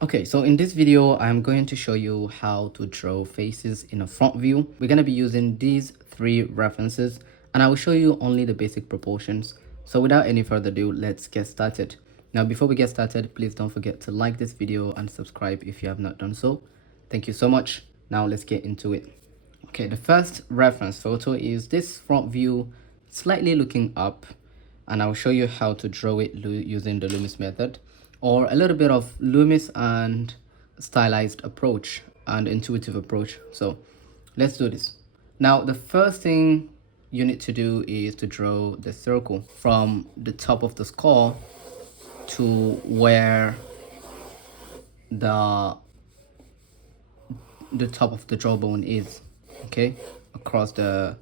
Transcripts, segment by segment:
Okay, so in this video, I'm going to show you how to draw faces in a front view. We're going to be using these three references, and I will show you only the basic proportions. So without any further ado, let's get started. Now, before we get started, please don't forget to like this video and subscribe if you have not done so. Thank you so much. Now let's get into it. Okay, the first reference photo is this front view slightly looking up, and I'll show you how to draw it using the Loomis method, or a little bit of Loomis and stylized approach and intuitive approach. So let's do this. Now, the first thing you need to do is to draw the circle from the top of the skull to where the top of the jawbone is, okay, across the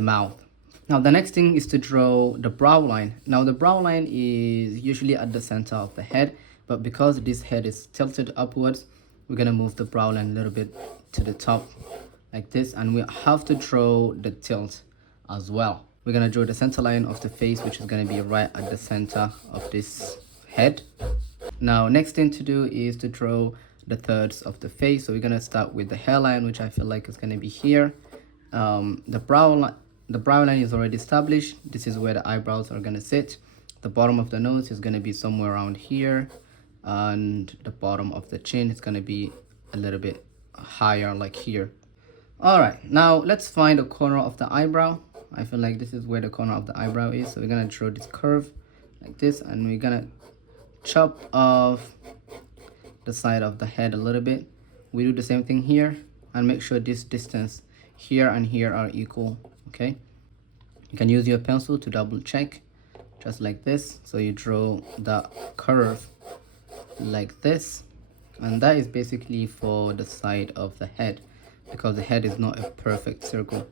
mouth. Now the next thing is to draw the brow line. Now the brow line is usually at the center of the head, but because this head is tilted upwards, we're gonna move the brow line a little bit to the top like this, and we have to draw the tilt as well. We're gonna draw the center line of the face, which is gonna be right at the center of this head. Now next thing to do is to draw the thirds of the face. So we're gonna start with the hairline, which I feel like is gonna be here. The brow line is already established. This is where the eyebrows are gonna sit. The bottom of the nose is gonna be somewhere around here, and the bottom of the chin is gonna be a little bit higher, like here. All right, now let's find the corner of the eyebrow. I feel like this is where the corner of the eyebrow is. So we're gonna draw this curve like this, and we're gonna chop off the side of the head a little bit. We do the same thing here, and make sure this distance here and here are equal. Okay, you can use your pencil to double check, just like this. So you draw the curve like this, and that is basically for the side of the head, because the head is not a perfect circle,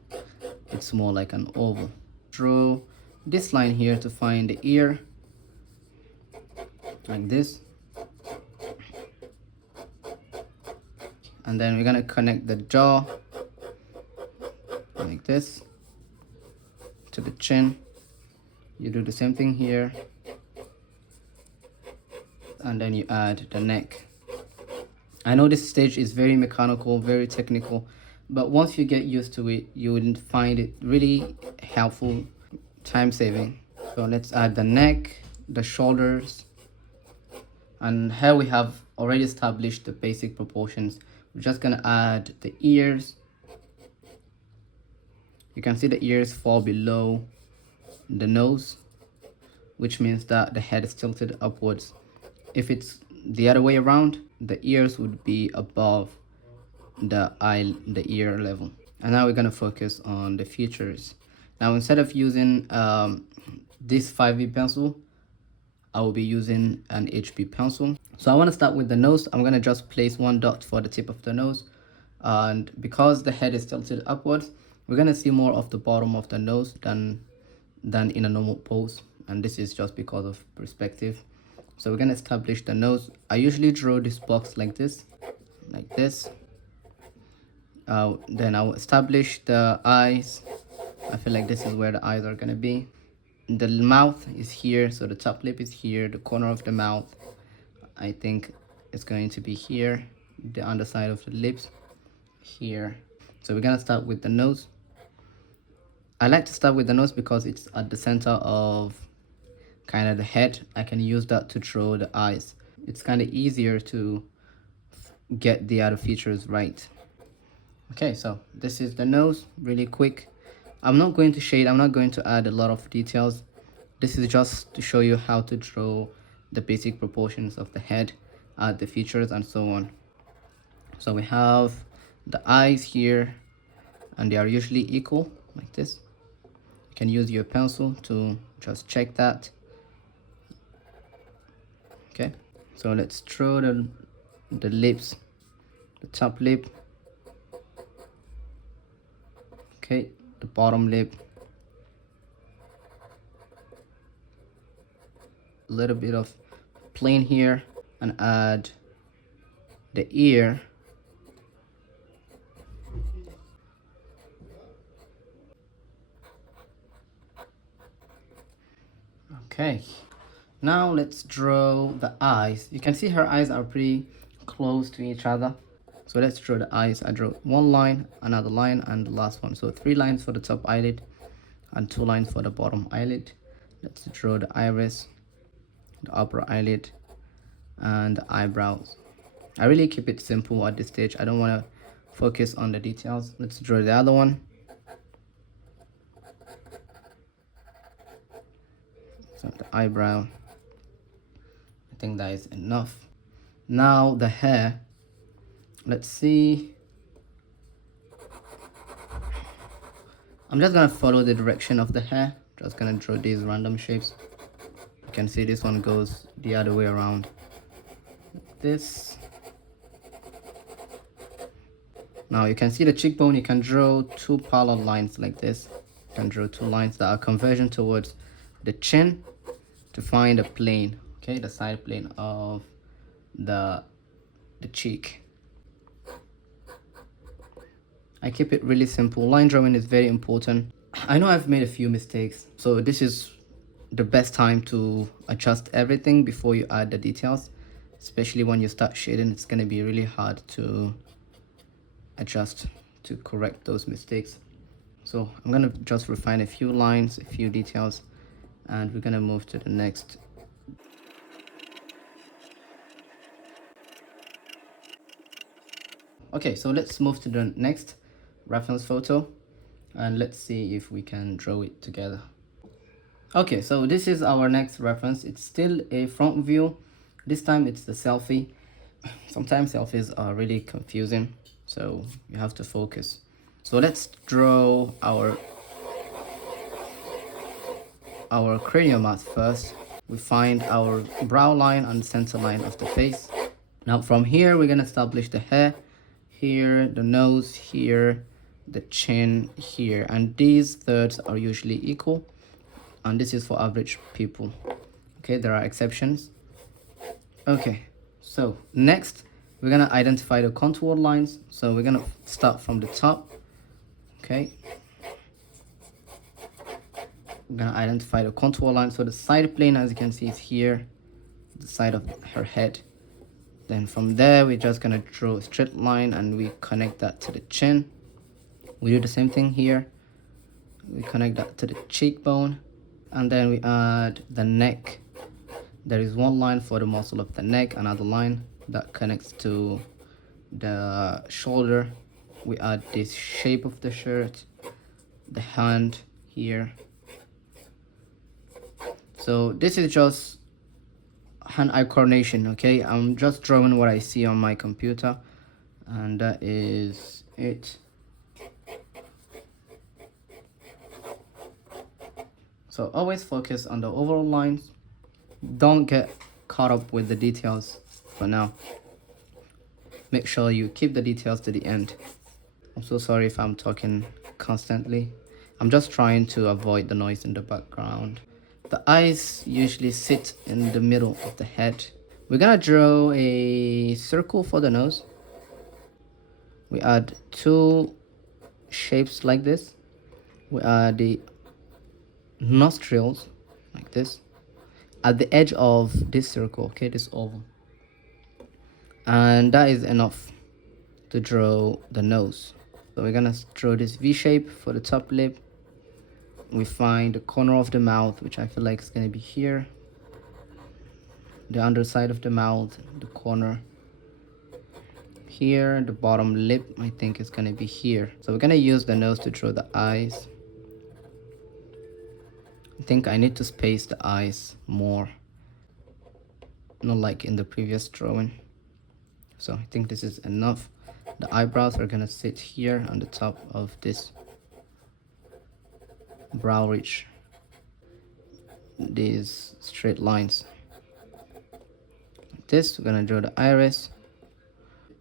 it's more like an oval. Draw this line here to find the ear like this, and then we're gonna connect the jaw like this to the chin. You do the same thing here, and then you add the neck. I know this stage is very mechanical, very technical, but once you get used to it, you will find it really helpful, time saving. So let's add the neck, the shoulders, and here we have already established the basic proportions. We're just gonna add the ears. You can see the ears fall below the nose, which means that the head is tilted upwards. If it's the other way around, the ears would be above the ear level. And now we're gonna focus on the features. Now instead of using this 5B pencil, I will be using an HB pencil. So I want to start with the nose. I'm gonna just place one dot for the tip of the nose, and because the head is tilted upwards, we're gonna see more of the bottom of the nose than in a normal pose, and this is just because of perspective. So we're gonna establish the nose. I usually draw this box like this. Then I'll establish the eyes. I feel like this is where the eyes are gonna be. The mouth is here, so the top lip is here. The corner of the mouth, I think, is going to be here. The underside of the lips here. So we're gonna start with the nose. I like to start with the nose because it's at the center of kind of the head. I can use that to draw the eyes. It's kind of easier to get the other features right. Okay, so this is the nose, really quick. I'm not going to shade, I'm not going to add a lot of details. This is just to show you how to draw the basic proportions of the head, add the features, and so on. So we have the eyes here, and they are usually equal, like this. You can use your pencil to just check that. Okay, so let's draw the lips, the top lip, okay, the bottom lip, a little bit of plain here, and add the ear. Okay, Now let's draw the eyes. You can see her eyes are pretty close to each other. So let's draw the eyes. I drew one line, another line, and the last one. So 3 lines for the top eyelid and 2 lines for the bottom eyelid. Let's draw the iris, the upper eyelid, and the eyebrows. I really keep it simple at this stage. I don't want to focus on the details. Let's draw the other one. So the eyebrow, I think that is enough. Now the hair, let's see. I'm just gonna follow the direction of the hair. Just gonna draw these random shapes. You can see this one goes the other way around. This. Now you can see the cheekbone. You can draw 2 parallel lines like this. You can draw 2 lines that are conversion towards the chin to find a plane, okay, the side plane of the cheek. I keep it really simple. Line drawing is very important. I know I've made a few mistakes, so this is the best time to adjust everything before you add the details, especially when you start shading. It's going to be really hard to adjust to correct those mistakes. So I'm going to just refine a few lines, a few details, and we're going to move to the next. Okay, so let's move to the next reference photo and let's see if we can draw it together. Okay, so this is our next reference. It's still a front view. This time it's the selfie. Sometimes selfies are really confusing, so you have to focus. So let's draw our cranial mask first. We find our brow line and center line of the face. Now from here we're gonna establish the hair here, the nose here, the chin here, and these thirds are usually equal, and this is for average people. Okay, there are exceptions. Okay, so next we're gonna identify the contour lines. So we're gonna start from the top. Okay, we're gonna identify the contour line. So the side plane, as you can see, is here, the side of her head. Then from there we're just gonna draw a straight line and we connect that to the chin. We do the same thing here. We connect that to the cheekbone, and then we add the neck. There is one line for the muscle of the neck, another line that connects to the shoulder. We add this shape of the shirt, the hand here. So this is just hand-eye coordination, okay? I'm just drawing what I see on my computer, and that is it. So always focus on the overall lines. Don't get caught up with the details for now. Make sure you keep the details to the end. I'm so sorry if I'm talking constantly. I'm just trying to avoid the noise in the background. The eyes usually sit in the middle of the head. We're gonna draw a circle for the nose. We add 2 shapes like this. We add the nostrils like this at the edge of this circle, okay, this oval, and that is enough to draw the nose. So we're gonna draw this V shape for the top lip. We find the corner of the mouth, which I feel like is gonna be here, the underside of the mouth, the corner here, the bottom lip I think is gonna be here. So we're gonna use the nose to draw the eyes. I think I need to space the eyes more, not like in the previous drawing. So I think this is enough. The eyebrows are gonna sit here on the top of this brow ridge, these straight lines. Like this, we're gonna draw the iris.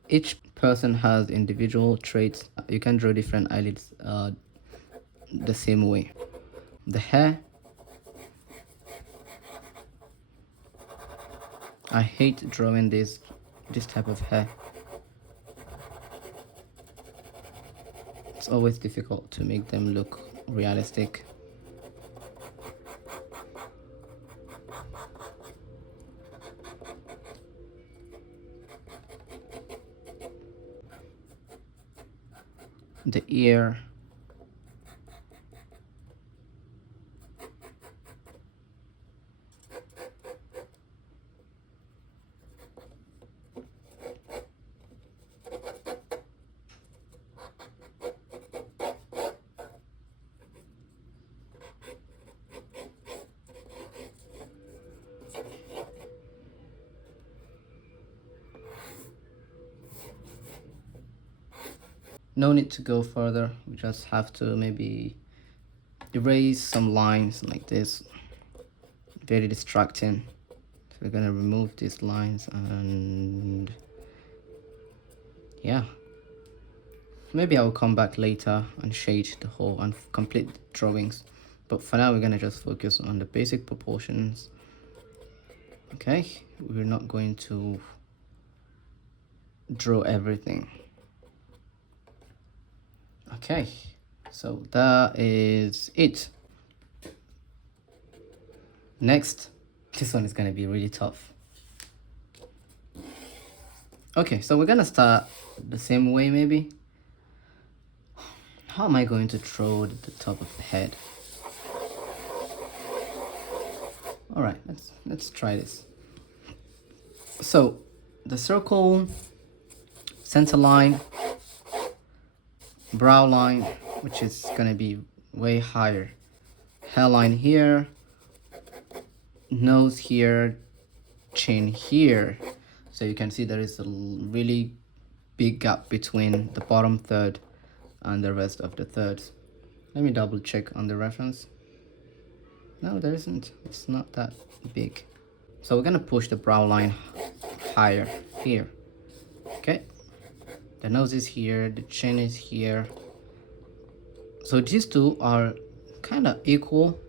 Each person has individual traits. You can draw different eyelids the same way. The hair, I hate drawing this type of hair. It's always difficult to make them look realistic. the ear, no need to go further. We just have to maybe erase some lines like this. Very distracting. So we're gonna remove these lines, and yeah, maybe I'll come back later and shade the whole and complete drawings, but for now we're gonna just focus on the basic proportions. Okay, we're not going to draw everything. Okay, so that is it. Next, this one is gonna be really tough. Okay, so we're gonna start the same way maybe. How am I going to draw the top of the head? All right, let's try this. So the circle, center line, brow line, which is gonna be way higher, hairline here, nose here, chin here. So you can see there is a really big gap between the bottom third and the rest of the thirds. Let me double check on the reference. No, there isn't. It's not that big. So we're gonna push the brow line higher here. Okay, the nose is here, the chin is here. So these two are kind of equal,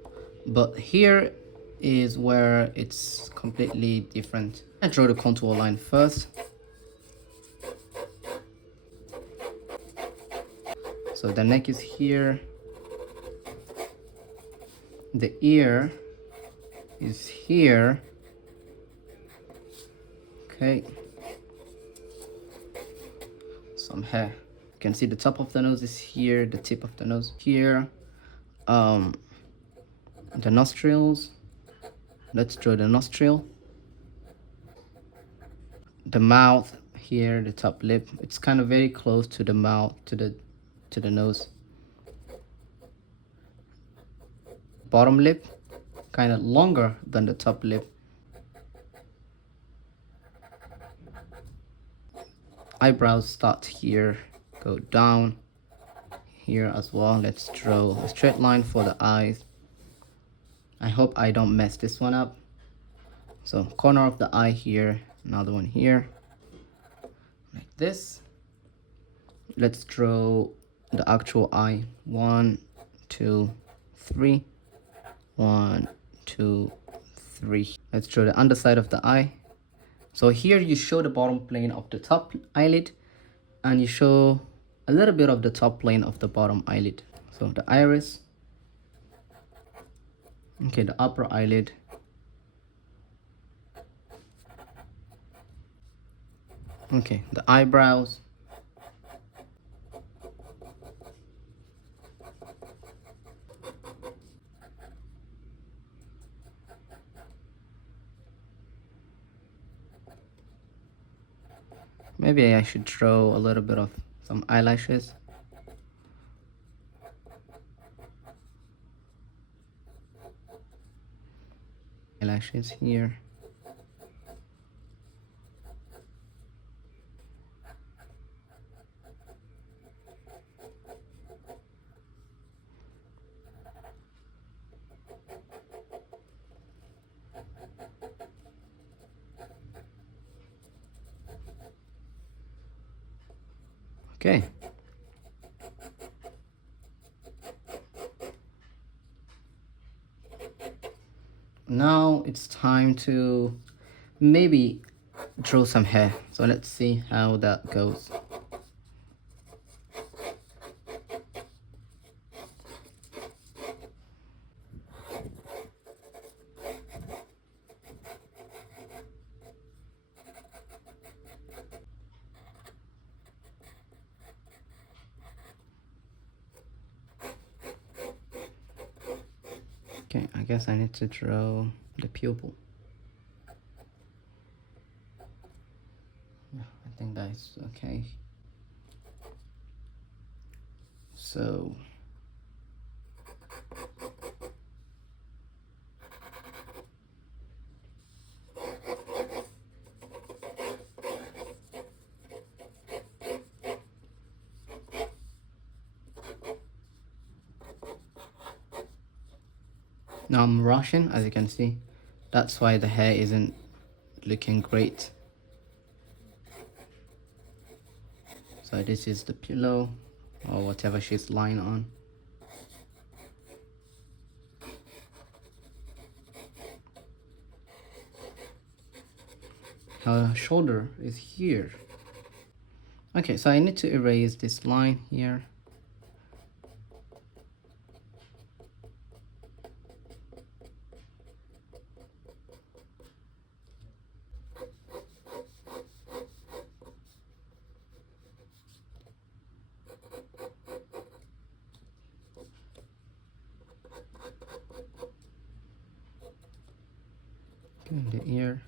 but here is where it's completely different. I draw the contour line first. So the neck is here, the ear is here. Okay, some hair. You can see the top of the nose is here, the tip of the nose here. The nostrils, let's draw the nostril. The mouth here, the top lip, it's kind of very close to the mouth, to the nose. Bottom lip, kind of longer than the top lip. Eyebrows start here, go down here as well. Let's draw a straight line for the eyes. I hope I don't mess this one up. So corner of the eye here, another one here, like this. Let's draw the actual eye. 1, 2, 3. 1, 2, 3. Let's draw the underside of the eye. So here you show the bottom plane of the top eyelid, and you show a little bit of the top plane of the bottom eyelid. So the iris, okay, the upper eyelid, okay, the eyebrows, maybe I should draw a little bit of some eyelashes. Eyelashes here. Okay. Now it's time to maybe draw some hair. So let's see how that goes. Okay, I guess I need to draw the pupil. Yeah, I think that's okay. So now I'm rushing, as you can see. That's why the hair isn't looking great. So this is the pillow or whatever she's lying on. Her shoulder is here. Okay, so I need to erase this line here. Okay, the ear.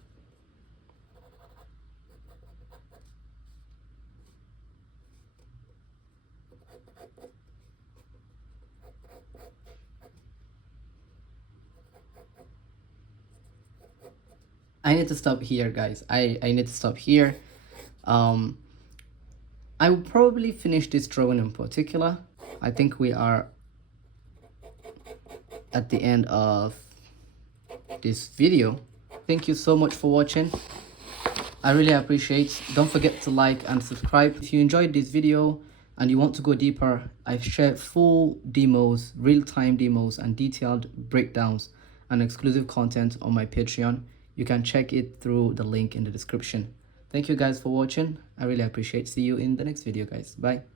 I need to stop here, guys. I need to stop here. I will probably finish this drawing in particular. I think we are at the end of this video. Thank you so much for watching. I really appreciate. Don't forget to like and subscribe. If you enjoyed this video and you want to go deeper, I share full demos, real-time demos, and detailed breakdowns and exclusive content on my Patreon. You can check it through the link in the description. Thank you guys for watching. I really appreciate. See you in the next video, guys. Bye.